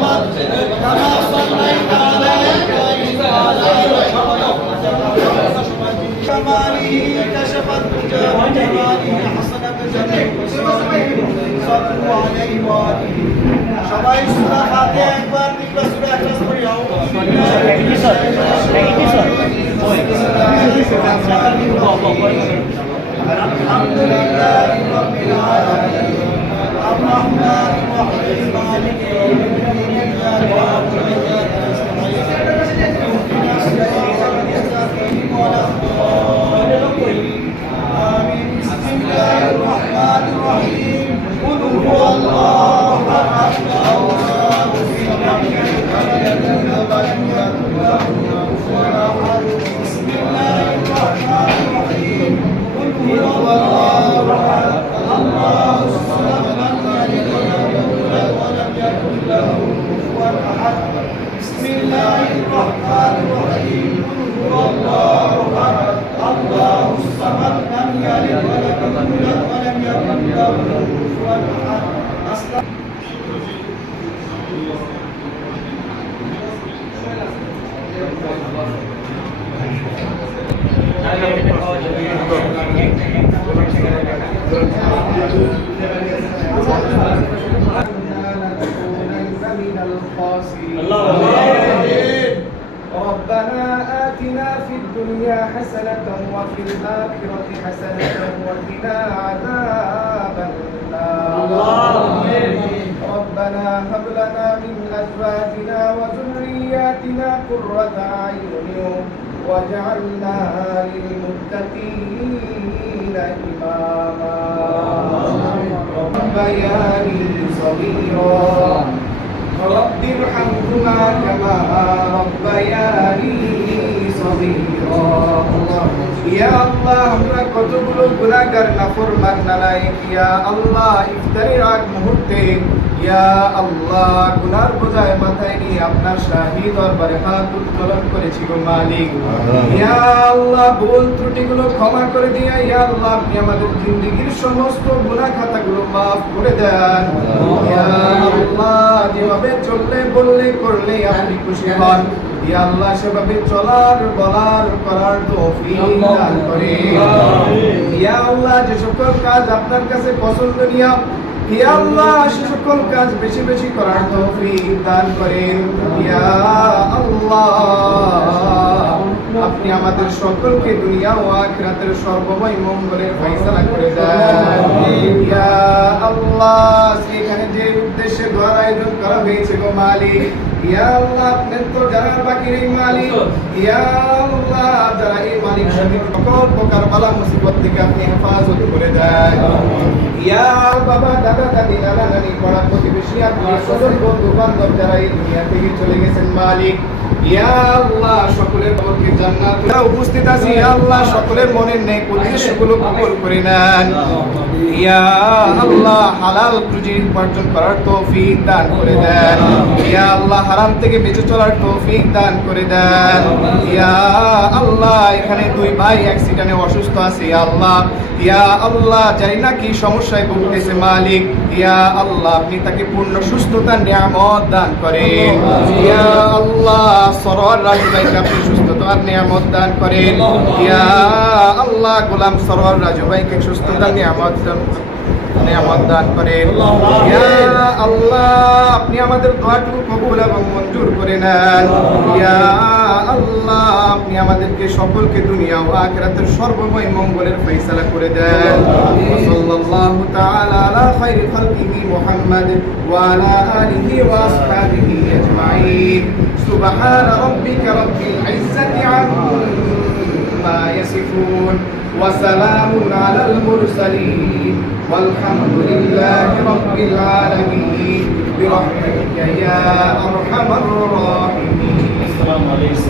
محمد كما صليت على إبراهيم وعلى كماله كشفت جماله حسنت جماله صلوا عليه وآله সবাই সূরা ফাতিহা একবার তিনবার সূরা ইখলাস পড়ি আলহামদুলিল্লাহি রাব্বিল আলামিন আর-রাহমানির রাহিম মালিকি ইয়াউমিদ্দিন ইyyaka নa'buদু ওয়া ইyyaka নাস্তাঈন ইহদিনাস সিরাতাল মুস্তাকিম آمين بسم الله الرحمن الرحيم قل هو الله أحد الله الصمد لم يلد ولم يكن له كفوا أحد بسم الله الرحمن الرحيم قل هو الله أحد الله الصمد لم يلد ولم يكن له كفوا أحد بسم الله الرحمن الرحيم قل هو الله أحد الله الصمد لم يلد ولم يولد ولم يكن له كفوا أحد ربنا آتنا في الدنيا حسنة وفي الآخرة حسنة وقنا عذاب النار ربنا هب لنا من أزواجنا وذرياتنا قرة أعين واجعلنا للمتقين إماما ربياني صغيرا رب ارحمهما كما ربياني صغيرا يا الله আমরা কতগুলো গুনাহগার নাফরমান নালায়েক ইয়া আল্লাহ ইফতারের আগ মুহূর্তে ইয়া আল্লাহ গুনার বোঝায় মাথায় নিয়ে আপনার শাহী দরবারে হাত উত্তোলন করেছি গো মালিক ইয়া আল্লাহ ভুল ত্রুটিগুলো ক্ষমা করে দিয়া ইয়া আল্লাহ আপনি আমাদের জিন্দেগীর সমস্ত গুনাহ খাতাগুলো maaf করে দেন ইয়া আল্লাহ যেভাবে চললে বললে করলে আপনি খুশি হন ইয়া আল্লাহ সেভাবে চলার বলার করার তৌফিক দান করেন ইয়া আল্লাহ যে সকল কাজ আপনার কাছে পছন্দনীয় ইয়া আল্লাহ সে সকল কাজ বেশি বেশি করার তৌফিক দান করেন ইয়া আল্লাহ আপনি আমাদের সকলকে দুনিয়া ও আখিরাতের সর্বময় মঙ্গলের ফয়সালা করে দেন ইয়া আল্লাহ সেখানে যে উদ্দেশ্যে দোয়ার আয়োজন করা হয়েছে গো মালিক ইয়া আল্লাহ আপনি তো জানার বাকি নেই মালিক ইয়া আল্লাহ যারা এই মালিক সাথে সকল প্রকার বালা মুসিবত থেকে আপনি হেফাজত করে দেন ইয়া বাবা দাদা দাদি নানা নানি পাড়া প্রতিবেশী আপনি সকল বন্ধু বান্ধব যারা এই দুনিয়া থেকে চলে গেছেন মালিক ইয়া আল্লাহ সকলের কবরকে জান্নাতে উপস্থিত আছি ইয়া আল্লাহ সকলের মনের নেক উদ্দেশ্যগুলো কবুল করে নেন ইয়া আল্লাহ হালাল রুজি উপার্জন করার তৌফিক দান করে দেন ইয়া আল্লাহ হারাম থেকে বেঁচে চলার তৌফিক দান করে দেন ইয়া আল্লাহ এখানে দুই ভাই অ্যাক্সিডেন্টে অসুস্থ আছে ইয়া আল্লাহ জানি না কি সমস্যায় ভুগতেছে মালিক ইয়া আল্লাহ আপনি তাকে পূর্ণ সুস্থতা নিয়ামত দান করেন ইয়া আল্লাহ সরওয়ার রাজু ভাইকে আপনি সুস্থতার নিয়ামত দান করেন ইয়া আল্লাহ গোলাম সরওয়ার রাজু ভাইকে সুস্থতার নিয়ামত দান করেন ইয়া আল্লাহ আপনি আমাদের দোয়াটুকু কবুল এবং মঞ্জুর করে নেন ইয়া আল্লাহ আপনি আমাদেরকে সকলকে দুনিয়া ও আখিরাতের সর্বময় মঙ্গলের ফয়সালা করে দেন সাল্লাল্লাহু তাআলা আলা খায়রি খালকিহি মুহাম্মাদ ওয়া আলা আলিহি ওয়া আসহাবিহি আজমাইন সুবহানা রাব্বিকা রাব্বিল ইজ্জাতি আম্মা ইয়াসিফুন وسلام على المرسلين والحمد لله رب العالمين برحمتك يا أرحم الراحمين السلام عليكم